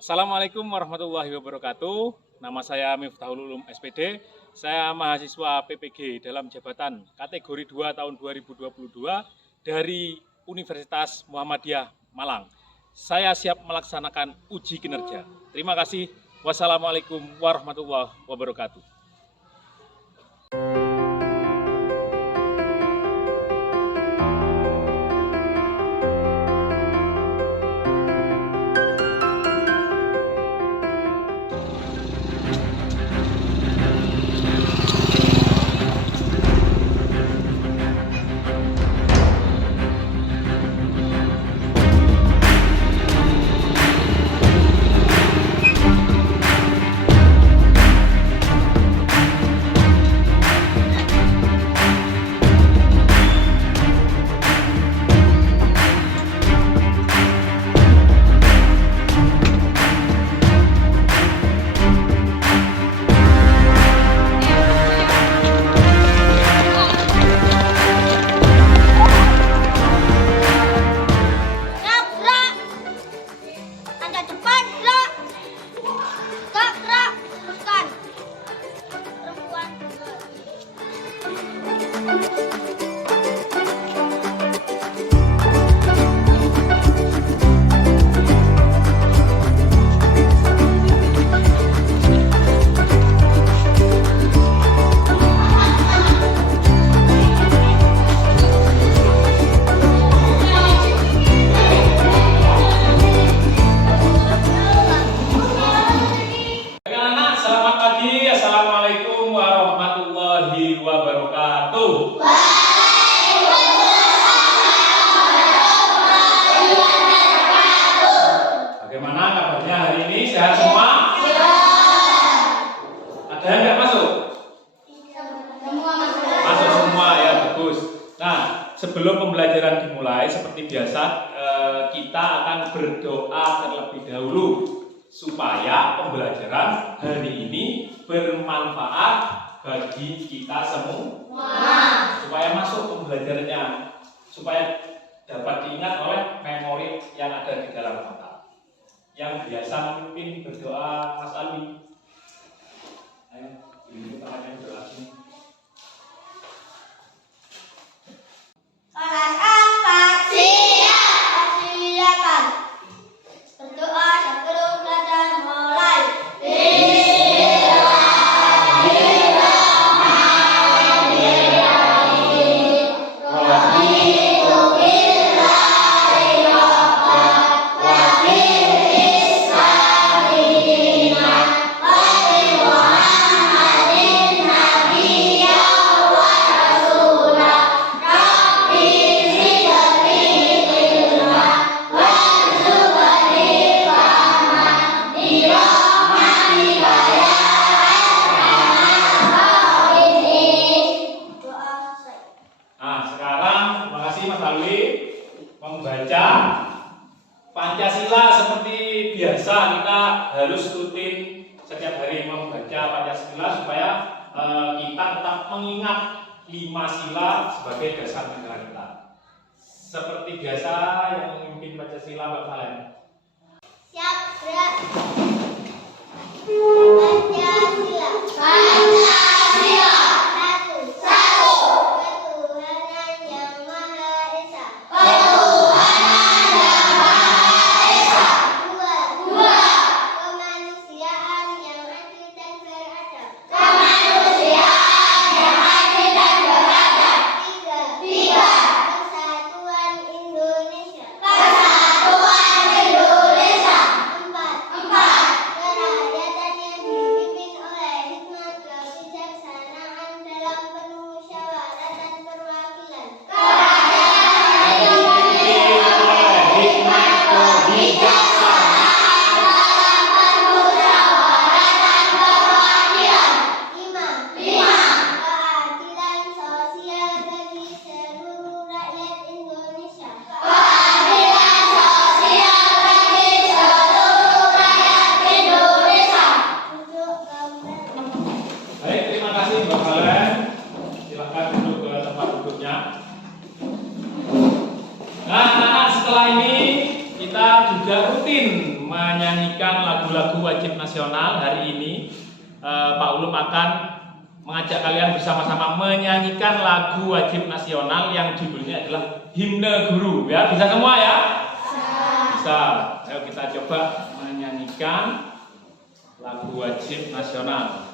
Assalamualaikum warahmatullahi wabarakatuh. Nama saya Miftahul Ulum SPD. Saya mahasiswa PPG dalam jabatan kategori 2 tahun 2022 dari Universitas Muhammadiyah Malang. Saya siap melaksanakan uji kinerja. Terima kasih. Wassalamualaikum warahmatullahi wabarakatuh. Assalamualaikum warahmatullahi wabarakatuh. Bagaimana kabarnya hari ini? Sehat semua? Ada yang nggak masuk? Masuk semua ya, bagus. Nah, sebelum pembelajaran dimulai, seperti biasa kita akan berdoa terlebih dahulu supaya pembelajaran hari ini bermanfaat bagi kita semua, supaya masuk pembelajarannya, supaya dapat diingat oleh memori yang ada di dalam otak. Yang biasa memimpin berdoa Mas Ali. Ayo, ini tangannya berdoa sini. Kelas 4 silakan berdoa sebelum belajar mulai. Membaca Pancasila seperti biasa, kita harus rutin setiap hari membaca Pancasila supaya kita tetap mengingat 5 sila sebagai dasar negara kita. Seperti biasa, yang memimpin Pancasila Mbak Valen. Siap, gerak. Pancasila. Pancasila. Satu. Ketuhanan yang Maha Esa. Dua. Kemanusiaan yang adil dan beradab. Tiga. Persatuan Indonesia. menyanyikan lagu-lagu wajib nasional. Hari ini Pak Ulum akan mengajak kalian bersama-sama menyanyikan lagu wajib nasional yang judulnya adalah Himne Guru. Ya, bisa semua ya? Bisa. Ayo kita coba menyanyikan lagu wajib nasional.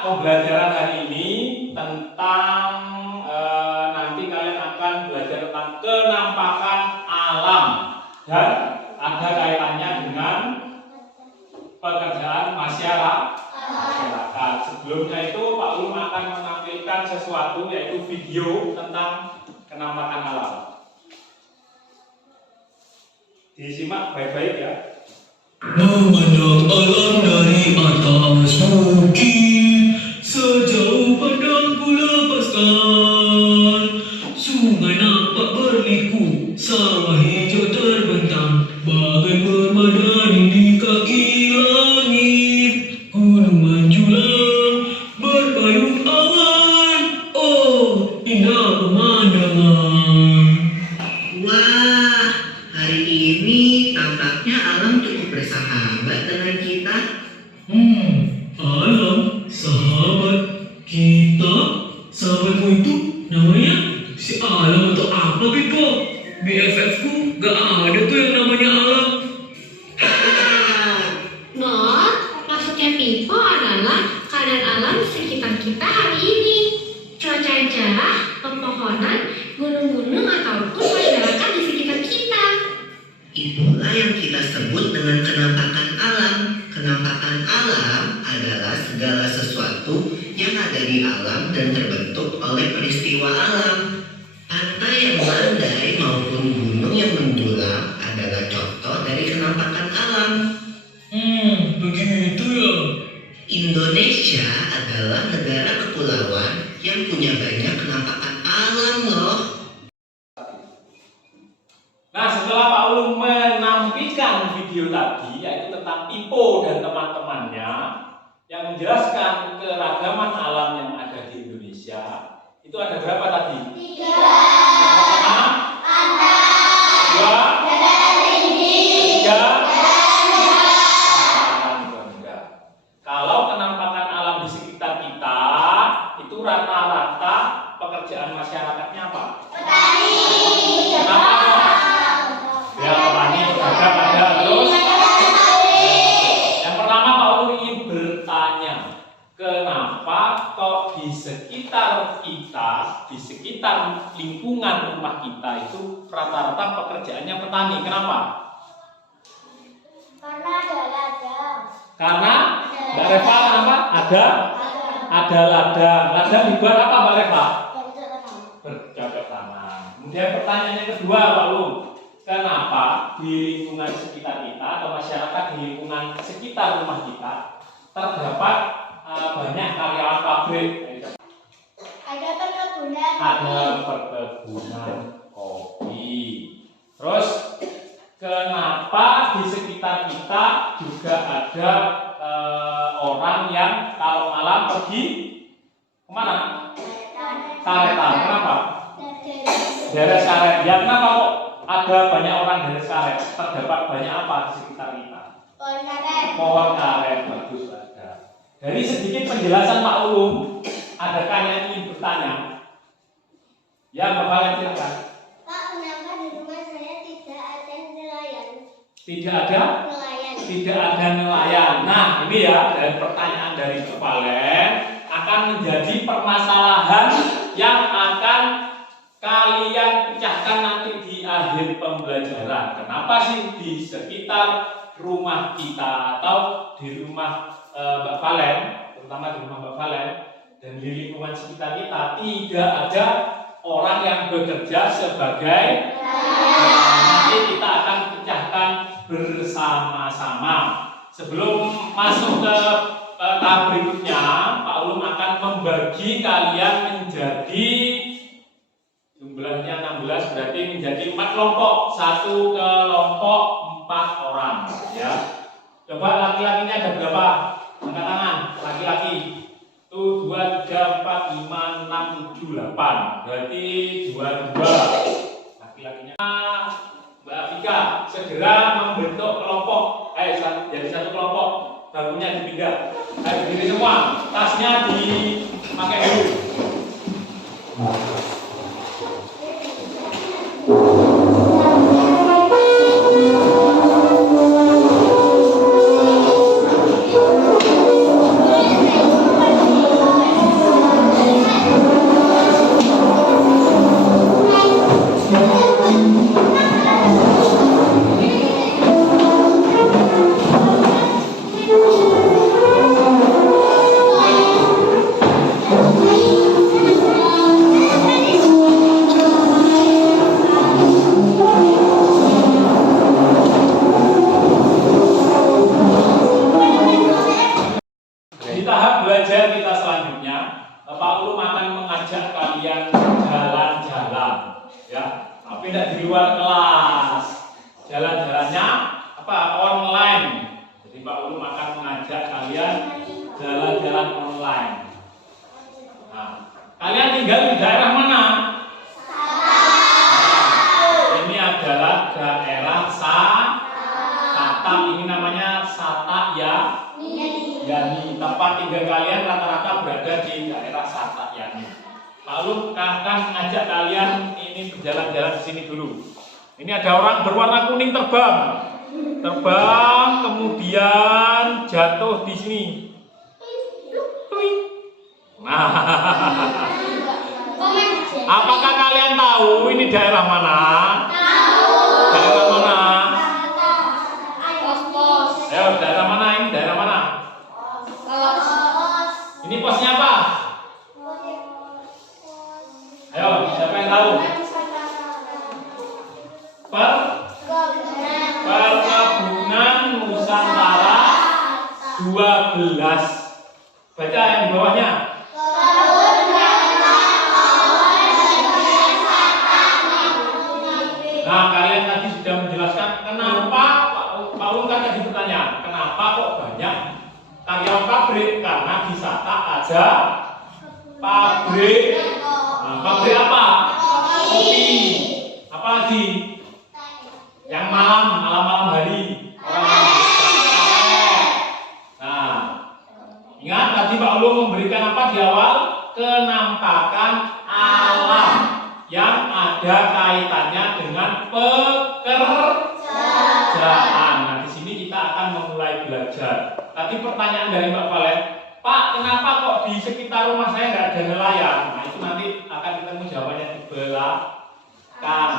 Pembelajaran hari ini tentang nanti kalian akan belajar tentang kenampakan alam dan ada kaitannya dengan pekerjaan masyarakat. Sebelumnya itu Pak Ulum akan menampilkan sesuatu yaitu video tentang kenampakan alam. Disimak baik-baik ya. Memandang alam dari atas bukit, sejauh pandangku lepaskan. Sungai nampak berliku, sawah hijau terbentang, bagai permadani di kaki langit. Gunung menjulang, berpayung awan, oh indah pemandangan. Wah, hari ini tampaknya alam cukup bersahabat dengan kita. Alam, sahabat kita, sahabatmu itu namanya si Alam atau apa Pipo? BFF ku gak ada tuh yang namanya Alam. Noh, maksudnya Pipo adalah keadaan alam di sekitar kita hari ini. Cuaca cerah, pepohonan, gunung-gunung ataupun masyarakat di sekitar kita. Itulah yang kita sebut dengan kenampakan alam. Kenampakan alam adalah segala sesuatu yang ada di alam dan terbentuk oleh peristiwa alam. Pantai yang landai maupun gunung yang menjulang adalah contoh dari kenampakan alam. Begitu ya. Indonesia adalah negara kepulauan yang punya banyak kenampakan alam loh. Nah, setelah Pak Ulum menampilkan video tadi, yaitu tentang Ipo dan teman-temannya, yang menjelaskan keragaman alam yang ada di Indonesia, itu ada berapa tadi? 3. Yang pertama, kedua, ketiga, kalau kenampakan alam di sekitar kita, itu rata-rata pekerjaan masyarakatnya apa? Kenapa? Ya, petani beragam ada terus. Yang pertama Pak Ulum ingin bertanya, kenapa kenapa kok di sekitar kita, di sekitar lingkungan rumah kita itu rata-rata pekerjaannya petani. Kenapa? Karena ada ladang. Karena Mbak Reva kenapa? Ada ladang. Ladang dibuat apa Mbak Reva? Bercocok tanam. Kemudian pertanyaan yang kedua Pak Lum, kenapa di lingkungan sekitar kita atau masyarakat di lingkungan sekitar rumah kita terdapat banyak karyawan pabrik? Ada perkebunan. Ada perkebunan kopi. Terus kenapa di sekitar kita juga ada orang yang kalau malam pergi kemana? Karetan. Kenapa? Deres karet. Ya kenapa kok ada banyak orang deres karet? Terdapat banyak apa di sekitar kita? Pohon karet. Pohon karet. Bagus ada. Dari sedikit penjelasan Pak Ulum, adakah yang ingin bertanya? Ya, Bapak silakan. Pak, kenapa di rumah saya tidak ada nelayan? Tidak ada? Nelayan. Tidak ada nelayan. Nah, ini ya, dari pertanyaan dari Kepalen akan menjadi permasalahan yang akan kalian pecahkan nanti di akhir pembelajaran. Kenapa sih di sekitar rumah kita atau di rumah Mbak Valen, terutama di rumah Mbak Valen dan di lingkungan sekitar kita tidak ada orang yang bekerja sebagai nanti kita akan pecahkan bersama-sama. Sebelum masuk ke tahap berikutnya, Pak Ulum akan membagi kalian menjadi jumlahnya 16, berarti menjadi 4 kelompok. Satu kelompok 4 orang, ya. Coba laki-lakinya ada berapa? Angkat tangan, laki-laki. Tuh 2, 3, 4, 5, 6, 7, 8. Berarti 22. Laki-lakinya. Mbak Afika, segera membentuk kelompok. Ayo jadi satu kelompok. Bangkunya dipindah. Ayo berdiri semua. Tasnya dipakai dulu. Di tahap belajar kita selanjutnya, Pak Ulum akan mengajak kalian jalan-jalan, ya, tapi tidak di luar kelas. Jalan-jalannya apa? Online. Jadi Pak Ulum akan mengajak kalian jalan-jalan online. Nah, kalian tinggal di daerah mana? Nah, ini adalah daerah Sata. Ini namanya Sata ya. Yani tempat tinggal kalian rata-rata berada di daerah Sata Yani. Pak Ulum akan ngajak kalian ini berjalan-jalan di sini dulu. Ini ada orang berwarna kuning terbang, kemudian jatuh di sini. Nah, apakah kalian tahu ini daerah mana? Daerah mana? Ayo, daerah mana ini? Daerah mana? Ini posnya apa? Ayo, siapa yang tahu? Perkebunan Nusantara 12. Baca yang di bawahnya. Nah, kalian tadi sudah menjelaskan kenapa Pak Ulum kan tadi bertanya, kenapa kok banyak karyawan pabrik? Karena di Sata ada pabrik. Nah, pabrik apa? Kopi. Apa lagi? Yang malam hari. Nah, ingat tadi Pak Ulum memberikan apa di awal? Kenampakan alam yang ada kaitannya dengan pekerjaan. Nah, di sini kita akan memulai belajar. Tadi pertanyaan dari Mbak Valen, Pak, kenapa kok di sekitar rumah saya nggak ada nelayan? Nah, itu nanti akan ketemu jawabannya di belakang.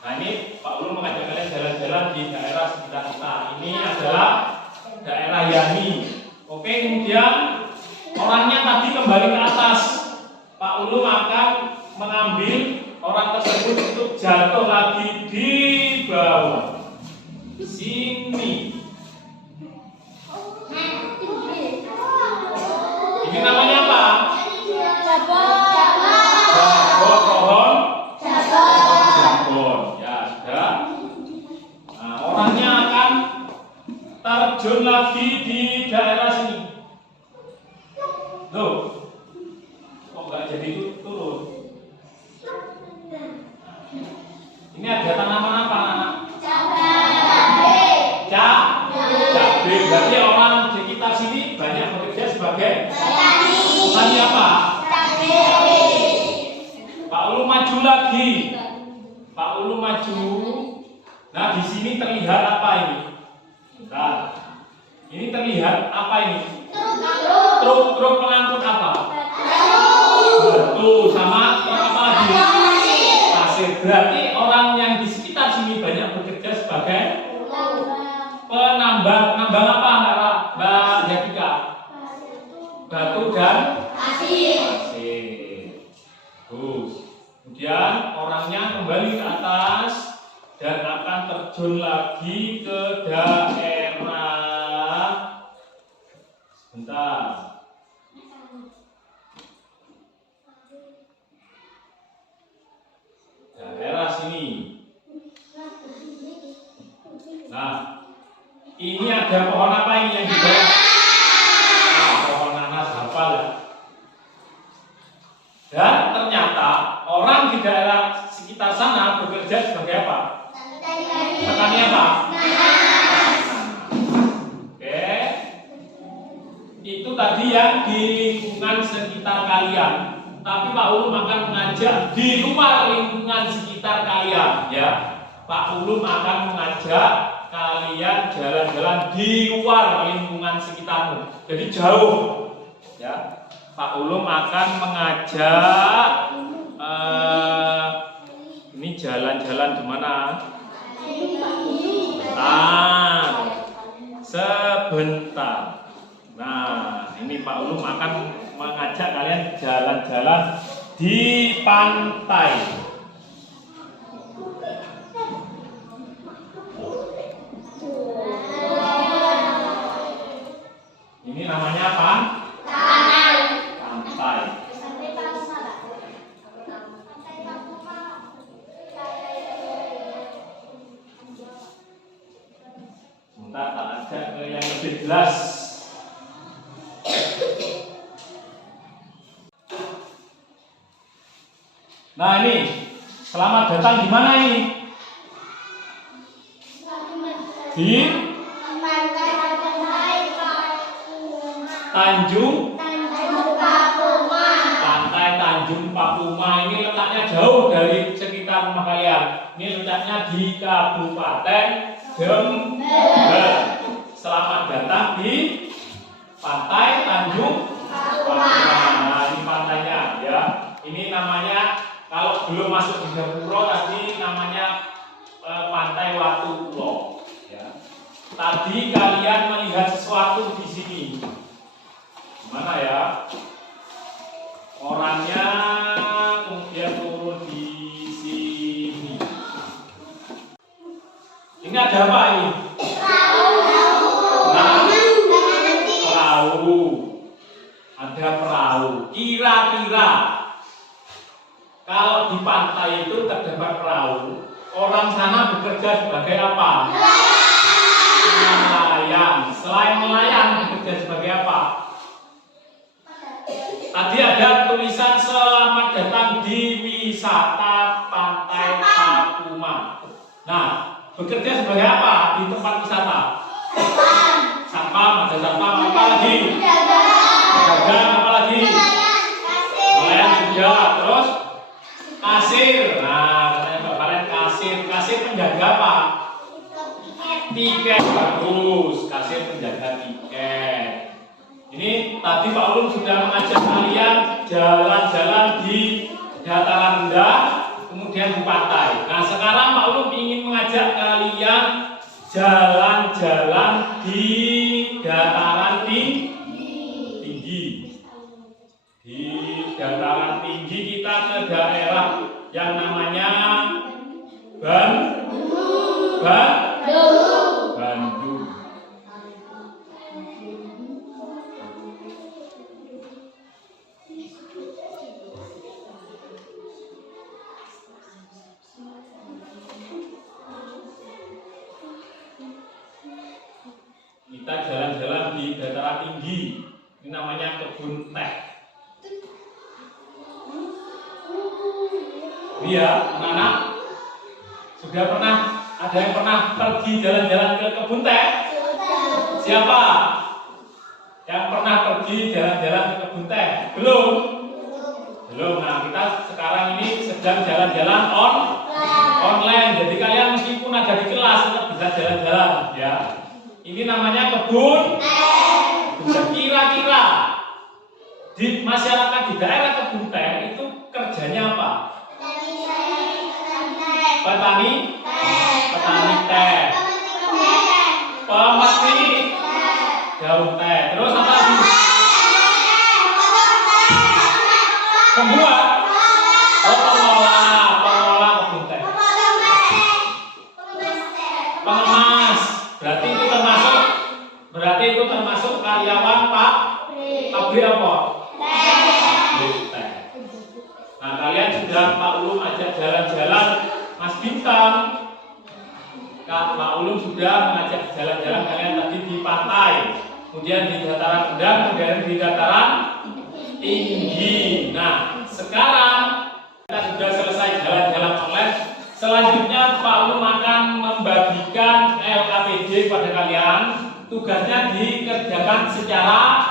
Nah, ini Pak Ulum mengajak kalian jalan-jalan di daerah sekitar kita. Ini adalah daerah Yani. Oke, kemudian orangnya tadi kembali ke atas. Pak Ulum akan mengambil orang tersebut untuk jatuh lagi di bawah. Sini. Ini namanya apa? Jabon pohon. Jabon. Ya, sudah. Nah, orangnya akan terjun lagi di daerah sini. Loh. Kok nggak jadi turun? Ini ada tanaman apa, anak? Cabai. Berarti orang di sekitar sini banyak bekerja sebagai petani apa? Pak Ulum maju lagi. Pak Ulum maju. Nah, di sini terlihat apa ini? Nah, ini terlihat apa ini? Truk pengangkut apa? Batu sama apa lagi? Pasir. Berarti orang yang di sekitar sini banyak bekerja sebagai penambang apa Mbak Jessica? Batu dan pasir. Terus, kemudian orangnya kembali ke atas dan akan terjun lagi ke daerah. Sebentar. Daerah sini. Nah, ini ada pohon apa ini yang di bawah? Nah, pohon nanas, hafal ya. Dan ternyata orang di daerah sekitar sana bekerja sebagai apa? Petani apa? Oke. Itu tadi yang di lingkungan sekitar kalian. Tapi Pak Ulum akan mengajak di luar lingkungan sekitar kalian, ya. Pak Ulum akan mengajak kalian jalan-jalan di luar lingkungan sekitarmu. Jadi jauh, ya. Pak Ulum akan mengajak ini jalan-jalan di mana? Sebentar. Nah, ini Pak Ulum akan mengajak kalian jalan-jalan di pantai. Ini namanya apa? Pantai. Sebentar, tak ajak ke yang lebih jelas. Nah, ini selamat datang di mana ini? Di Tanjung Pantai Tanjung Papuma. Ini letaknya jauh dari sekitar rumah kalian. Ini letaknya di Kabupaten Jember. Selamat datang di Pantai Tanjung Papuma. Nah, ini pantainya, ya. Ini namanya, kalau belum masuk di Gapuro tadi namanya Pantai Watu Pulo. Ya. Tadi kalian melihat sesuatu di sini. Mana ya? Orangnya kemudian turun di sini. Ini ada apa ini? Perahu. Ada perahu. Kira-kira kalau di pantai itu terdapat perahu, orang sana bekerja sebagai apa? Nelayan. Selain nelayan, bekerja sebagai apa? Tadi ada tulisan selamat datang di wisata Pantai Papuma. Nah, bekerja sebagai apa di tempat wisata? Satpam, ada satpam, apa lagi? Pedagang, apa lagi? Nelayan juga, terus kasir. Nah, katanya Mbak Valen kasir. Kasir penjaga apa? Tiket. Bagus, kasir penjaga tiket. Ini tadi Pak Ulum sudah mengajak kalian jalan-jalan di dataran rendah, kemudian di pantai. Nah, sekarang Pak Ulum ingin mengajak kalian jalan-jalan di dataran tinggi. Di dataran tinggi kita ke daerah yang namanya Bandung. Kita jalan-jalan di dataran tinggi. Ini namanya kebun teh. Iya, anak-anak. Sudah pernah ada yang pernah pergi jalan-jalan ke kebun teh? Siapa? Yang pernah pergi jalan-jalan ke kebun teh? Belum? Belum. Nah, kita sekarang ini sedang jalan-jalan online. Jadi kalian meskipun ada di kelas tetap bisa jalan-jalan, ya. Ini namanya kebun. Kira-kira di masyarakat di daerah kebun teh itu kerjanya apa? Petani teh, pemetik daun teh. Terus apa lagi? Pembuat, pengolah kebun teh. Pengemas, berarti itu termasuk karyawan pabrik apa? Teh. Nah, kalian sudah Pak Ulum ajak jalan-jalan, Mas Bintang. Pak Ulum sudah mengajak jalan-jalan kalian tadi di pantai, kemudian di dataran rendah, kemudian di dataran tinggi. Nah, sekarang kita sudah selesai jalan-jalan online. Selanjutnya Pak Ulum akan membagikan LKPD pada kalian. Tugasnya dikerjakan secara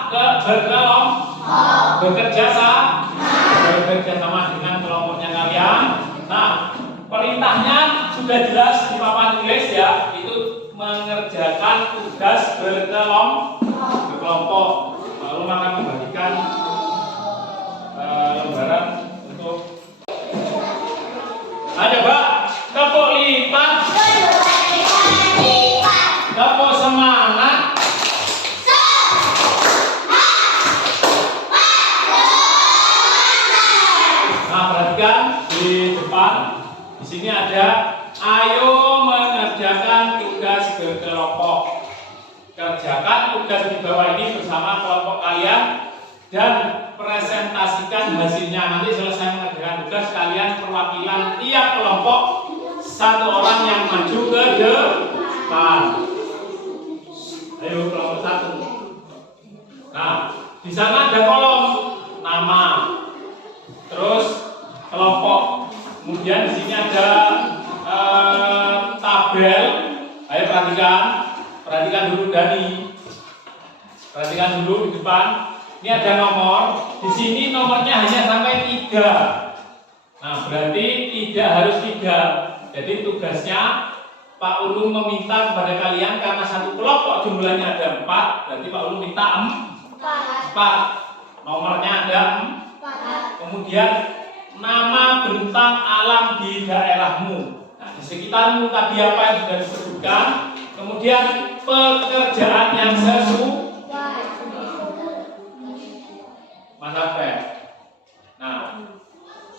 bekerja sama dengan kelompoknya kalian. Nah, perintahnya sudah jelas di papan tulis, ya. Itu mengerjakan tugas berkelompok. Lalu akan membagikan lembaran untuk. Ayo, Pak, tepuk lipat, tepuk semangat. Nah, perhatikan di depan. Di sini ada, ayo mengerjakan tugas berkelompok. Kerjakan tugas di bawah ini bersama kelompok kalian dan presentasikan hasilnya. Nanti selesai mengerjakan tugas, kalian perwakilan tiap kelompok satu orang yang maju ke depan. Ayo kelompok satu. Nah, di sana ada kolom nama, terus kelompok. Kemudian di sini ada tabel. Ayo perhatikan dulu Dani. Perhatikan dulu di depan. Ini ada nomor. Di sini nomornya hanya sampai 3. Nah, berarti tidak harus 3. Jadi tugasnya Pak Ulum meminta kepada kalian, karena satu kelompok jumlahnya ada 4, berarti Pak Ulum minta 4. Nomornya ada 4. Kemudian nama bentang alam di daerahmu. Nah, di sekitarmu tadi apa yang sudah disebutkan. Kemudian pekerjaan yang sesuai. Mas Afek. Nah,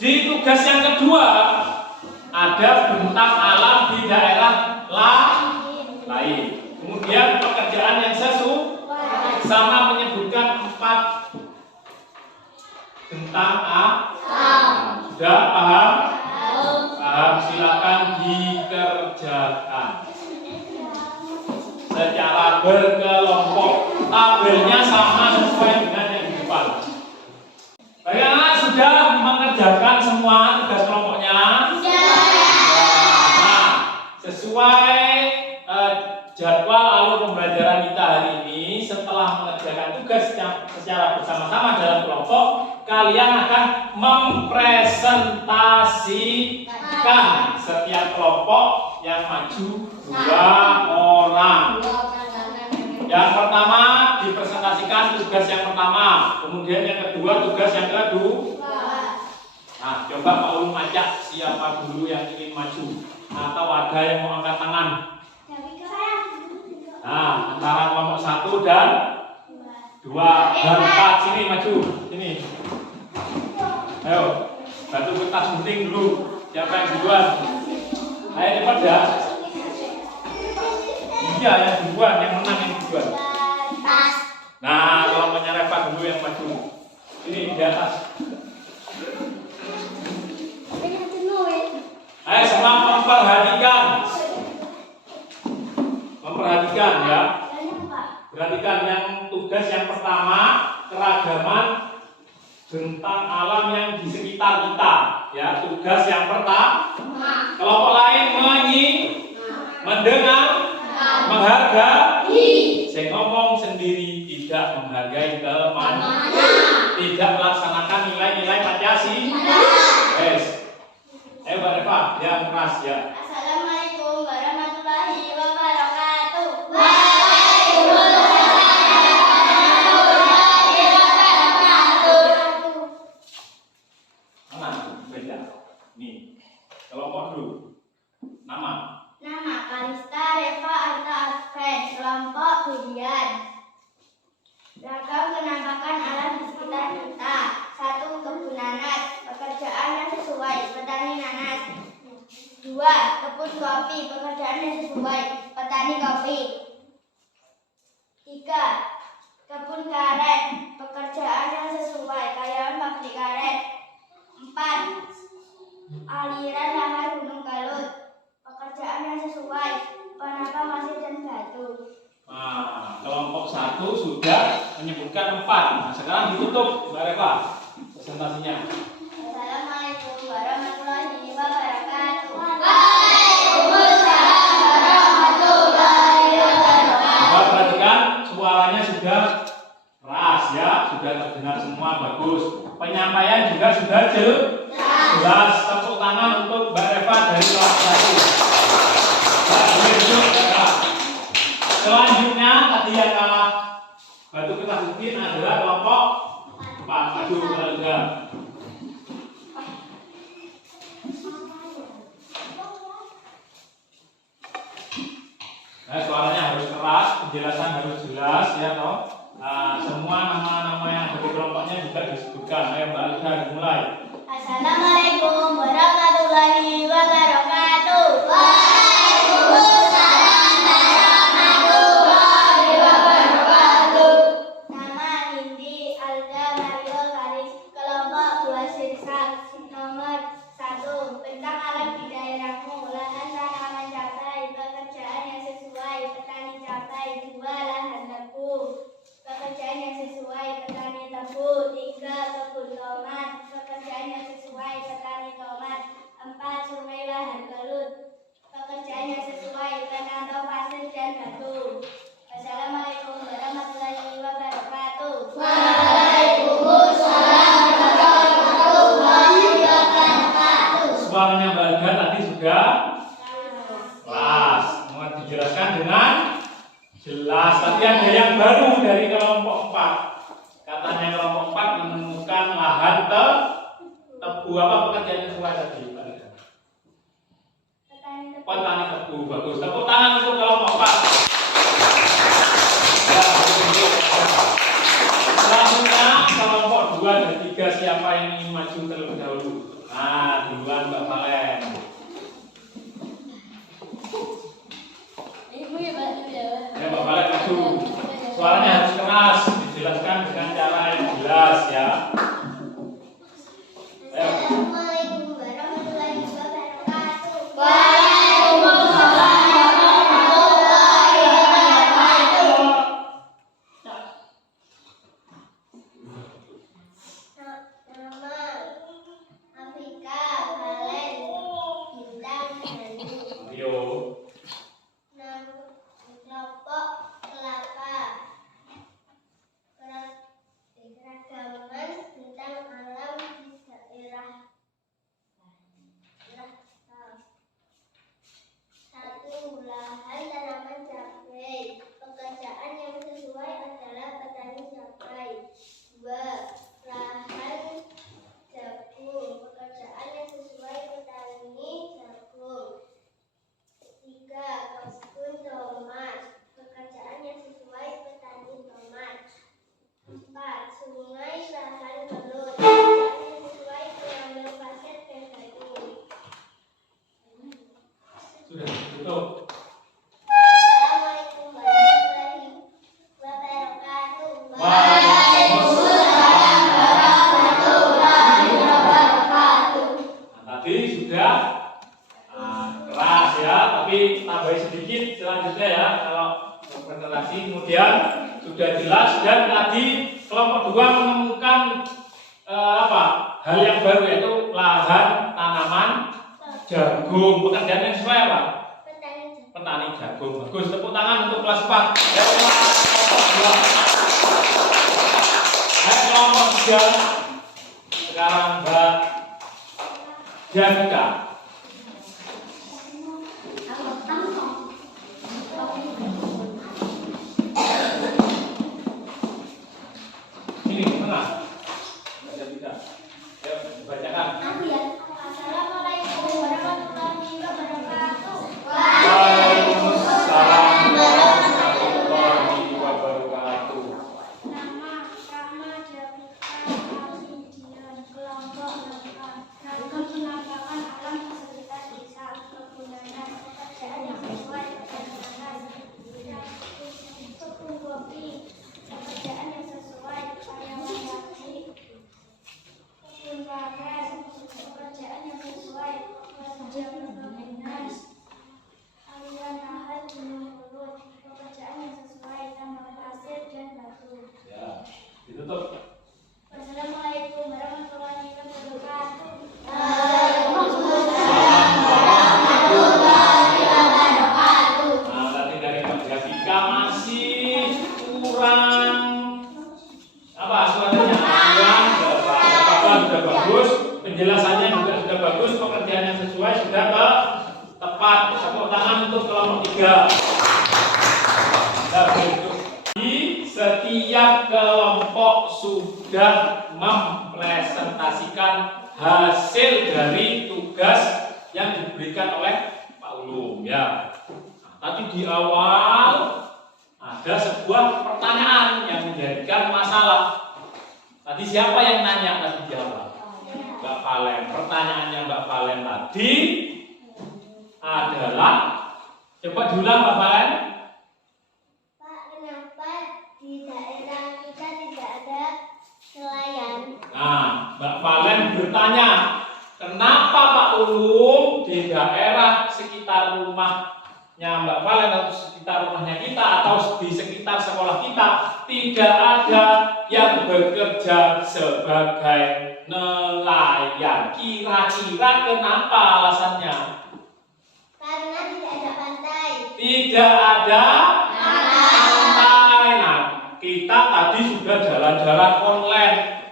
di tugas yang kedua ada bentang alam di daerah lain. Kemudian pekerjaan yang sesuai sama menyebutkan 4 bentang sudah paham? Paham, silakan dikerjakan secara berkelompok. Tabelnya sama sesuai dengan yang di depan. Bagaimana, sudah mengerjakan semua tugas kelompoknya? Nah, sesuai jadwal alur pembelajaran kita hari ini, setelah mengerjakan tugas secara bersama-sama dalam kelompok, kalian akan mempresentasikan setiap kelompok yang maju 2 orang. Yang pertama dipresentasikan menjelaskan tugas yang pertama, kemudian yang kedua, tugas yang kedua. Nah, coba Pak Ulum ajak siapa dulu yang ingin maju, atau ada yang mau angkat tangan. Nah, antara kelompok 1 dan 2 dan 4, sini maju, sini. Ayo, batu kertas gunting dulu. Siapa yang duluan? Ayo cepat ya. Iya, yang duluan, yang menang yang duluan. Nah, kelompoknya Reva dulu yang maju. Ini di atas. Ayo semua memperhatikan. Memperhatikan ya. Perhatikan yang tugas yang pertama, keragaman tentang alam yang di sekitar kita. Ya, tugas yang pertama. Kelompok lain mendengar, menghargai. Saya ngomong sendiri tidak menghargai teman, tidak melaksanakan nilai-nilai Pancasila. Yes. Ayo Mbak Reva, yang keras ya. Assalamualaikum warahmatullahi wabarakatuh. Mana? Beda. Nih, kelompok dulu. Nama. Nama Kalista Reva Arta Adven, kelompok Budian. Ragam penampakan alam di sekitar kita. 1. Kebun nanas, pekerjaan yang sesuai, petani nanas. 2. Kebun kopi, pekerjaan yang sesuai, petani kopi. 3. Kebun karet, pekerjaan yang sesuai, karyawan pabrik karet. 4. Aliran lahar Gunung Galut, pekerjaan yang sesuai, penata pasir dan batu. Nah, kelompok 1 sudah menyebutkan 4. Nah, sekarang ditutup Mbak Reva presentasinya. Assalamualaikum warahmatullahi wabarakatuh. Coba perhatikan suaranya sudah keras ya, sudah terdengar semua bagus. Penyampaian juga sudah jelas. Tepuk tangan untuk Mbak Reva dari kelas 1. Selanjutnya tadi yang kalah batu kertas gunting adalah kelompok 4. Maju keluarga. Nah, suaranya harus keras, penjelasan harus jelas ya toh. Nah, semua nama-nama yang ada di kelompoknya juga disebutkan. Ayo Mbak Alda dimulai. Assalamualaikum warahmatullahi wabarakatuh. Nama Nindi Alda Mario Karis, kelompok 2 Sirsak. Nomor 1. Tentang alam di daerahmu, lahan tanaman cabai, pekerjaan yang sesuai, petani cabai. 2. Lahan tebu, pekerjaan yang sesuai, petani tebu. 3. Kebun tomat, pekerjaan yang sesuai, petani tomat. 4. Sungai lahar gelut, pekerjaan yang sesuai, penambang pasir dan batu. Wassalamualaikum warahmatullahi wabarakatuh. Suaranya Mbak Alda tadi sudah kelas. Mau dijelaskan dengan jelas. Tapi ada yang baru dari kelompok 4. Katanya kelompok 4 menemukan lahan tebu. Apa pekerjaan yang sesuai tadi Mbak Alda? Petani tebu. Bagus. Tepuk tangan untuk kelompok 4. Ya, selanjutnya kelompok 2 dan 3, siapa yang ingin maju terlebih dahulu? Nah, duluan Mbak Valen. Ya, Mbak Valen maju. Suaranya harus keras, dijelaskan dengan cara yang jelas ya. Ayo. Assalamualaikum warahmatullahi wabarakatuh. Nama Afrika Valen Bintang Handu. Ayo. Kelompok kelapa. Keragaman tentang kemudian sudah jelas, dan tadi kelompok 2 menemukan hal yang baru, yaitu lahan tanaman jagung. Pekerjaan yang sesuai apa? Petani jagung. Bagus, tepuk tangan untuk kelas 4. Ya, kelompok 2. Kelompok 3. Sekarang Mbak Janika. Ini tengah. Mbak Janika. Ya, bacakan. Assalamualaikum warahmatullahi wabarakatuh. Waalaikumsalam warahmatullahi wabarakatuh. Nama Rahma Javita Alidian, kelompok 8. Rangka penampakan alam di sekitar desa, penggunaan pekerjaan yang sesuai dengan kebun kopi, pekerjaan yang sesuai karyawan wajib, kebun karet, pekerjaan yang sesuai kerja dinas, aliran nahar gunung urut, pekerjaan yang sesuai tambang pasir dan batu. Ya, ditutup. Wassalamualaikum warahmatullahi wabarakatuh. Nah, tadi dari Mbak Jessica masih kurang suaranya kurang, sudah bagus, penjelasannya juga sudah bagus, pekerjaan yang sesuai sudah tepat. Tepuk tangan untuk kelompok 3. Di setiap kelompok sudah mempresentasikan hasil dari tugas yang diberikan oleh Pak Ulum, ya. Tadi di awal ada sebuah pertanyaan yang menjadikan masalah. Tadi siapa yang nanya tadi di awal? Mbak Valen. Pertanyaannya Mbak Valen tadi adalah, coba diulang Mbak Valen. Pak, kenapa di daerah kita tidak ada nelayan? Nah, Mbak Valen bertanya, kenapa Pak Ulum di daerah sekitar rumahnya Mbak Valen atau sekitar rumahnya kita atau di sekitar sekolah kita tidak ada yang bekerja sebagai nelayan? Kira-kira kenapa alasannya? Karena tidak ada pantai. Tidak ada pantai. Nah, kita tadi sudah jalan-jalan online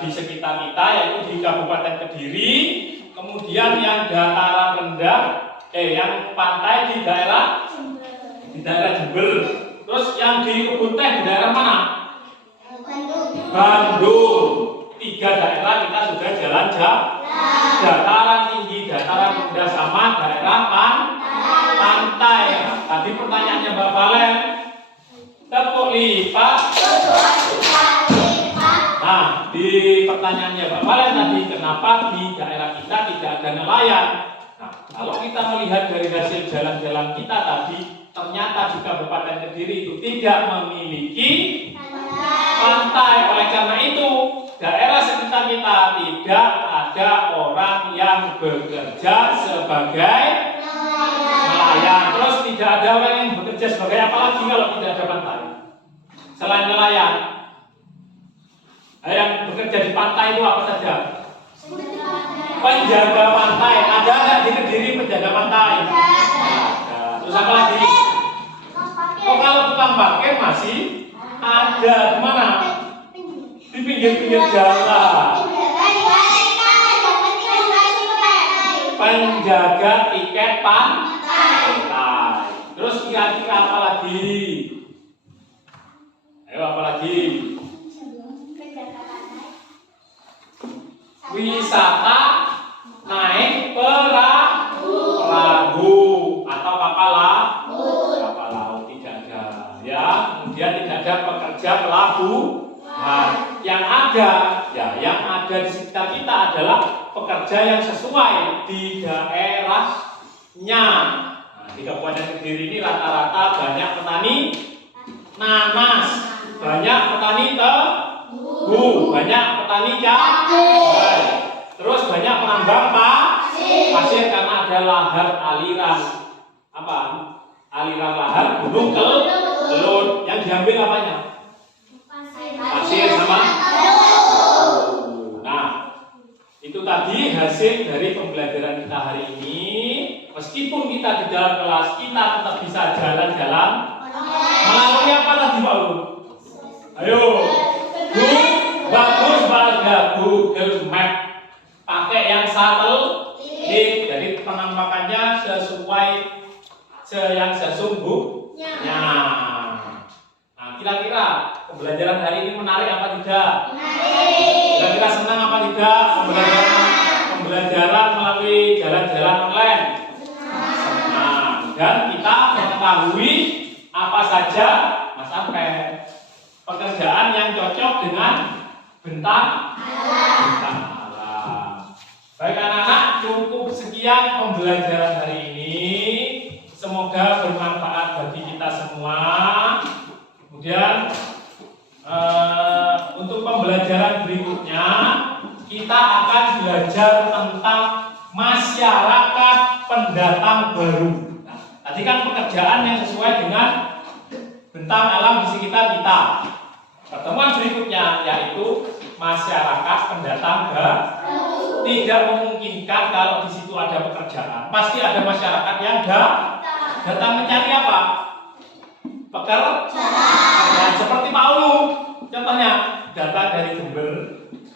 di sekitar kita, yaitu di Kabupaten Kediri, kemudian yang dataran rendah, yang pantai di daerah Jember, terus yang di kebun teh di daerah mana? Bandung. 3 daerah kita sudah jalan-jalan. Dataran tinggi, dataran rendah, sama daerah pantai. Nah, tadi pertanyaannya Mbak Valen, tepuk lipat. Nah, di pertanyaannya Mbak Valen tadi, kenapa di daerah kita tidak ada nelayan? Nah, kalau kita melihat dari hasil jalan-jalan kita tadi, ternyata di Kabupaten Kediri itu tidak memiliki pantai. Oleh karena itu, daerah sekitar kita tidak ada orang yang bekerja sebagai nelayan. Terus tidak ada orang yang bekerja sebagai apa lagi kalau tidak ada pantai? Selain nelayan, yang bekerja di pantai itu apa saja? Penjaga pantai. Ada nggak di Kediri penjaga pantai? Ada. Terus apa lagi? Oh, kalau tukang parkir masih ada. Di mana? Di pinggir-pinggir jalan. Penjaga tiket pantai. Terus kira-kira apa lagi? Ayo, apa lagi? Wisata naik perahu atau kapal laut tidak ada, ya. Kemudian tidak ada pekerja pelabuhan. Yang ada di sekitar kita adalah pekerja yang sesuai di daerahnya. Nah, di Kabupaten Kediri ini rata-rata banyak petani nanas, banyak petani tebu, banyak petani cabai, terus banyak penambang pasir karena ada lahar aliran aliran lahar gunung telur. Yang diambil apanya? Pasir sama. Nah, itu tadi hasil dari pembelajaran kita hari ini. Meskipun kita di dalam kelas, kita tetap bisa jalan-jalan. Melalui apa tadi Pak Ulu? Ayo, bagus banget Google Map. Pakai yang satelit, jadi penampakannya sesuai yang sesungguhnya. Nah, kira-kira pembelajaran hari ini menarik apa tidak? Kira-kira senang apa tidak pembelajaran melalui jalan-jalan online? Senang. Dan kita mengetahui apa saja Mas Apel pekerjaan yang cocok dengan bentang alam. Baik anak-anak, cukup sekian pembelajaran hari ini. Semoga bermanfaat bagi kita semua. Kemudian untuk pembelajaran berikutnya kita akan belajar tentang masyarakat pendatang baru. Nah, tadi kan pekerjaan yang sesuai dengan bentang alam di sekitar kita. Pertemuan berikutnya yaitu masyarakat pendatang baru. Tidak memungkinkan kalau di situ ada pekerjaan. Pasti ada masyarakat yang datang mencari apa? Pekerjaan. Seperti Pak Ulu, contohnya datang dari Jember,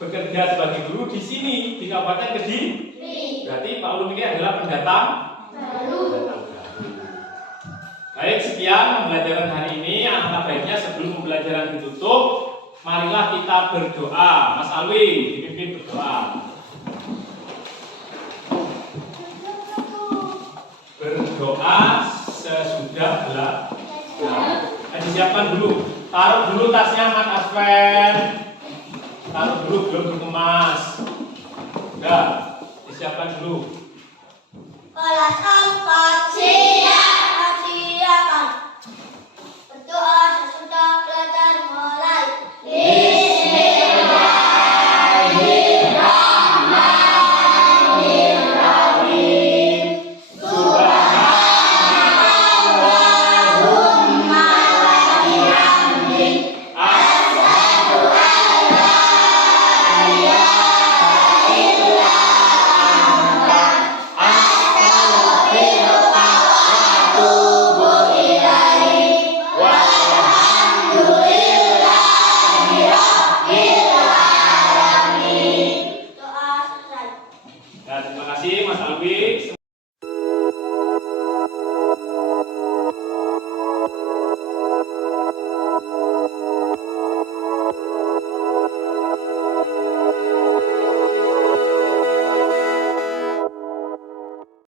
bekerja sebagai guru di sini di Kabupaten Kediri. Berarti Pak Ulu ini adalah pendatang baru. Baik, sekian pembelajaran hari ini. Alangkah baiknya sebelum pembelajaran ditutup, marilah kita berdoa. Mas Alwi, dipimpin berdoa. Berdoa sesudah belajar. Disiapkan dulu. Taruh dulu tasnya Mas Aspen. Taruh dulu belum dikemas.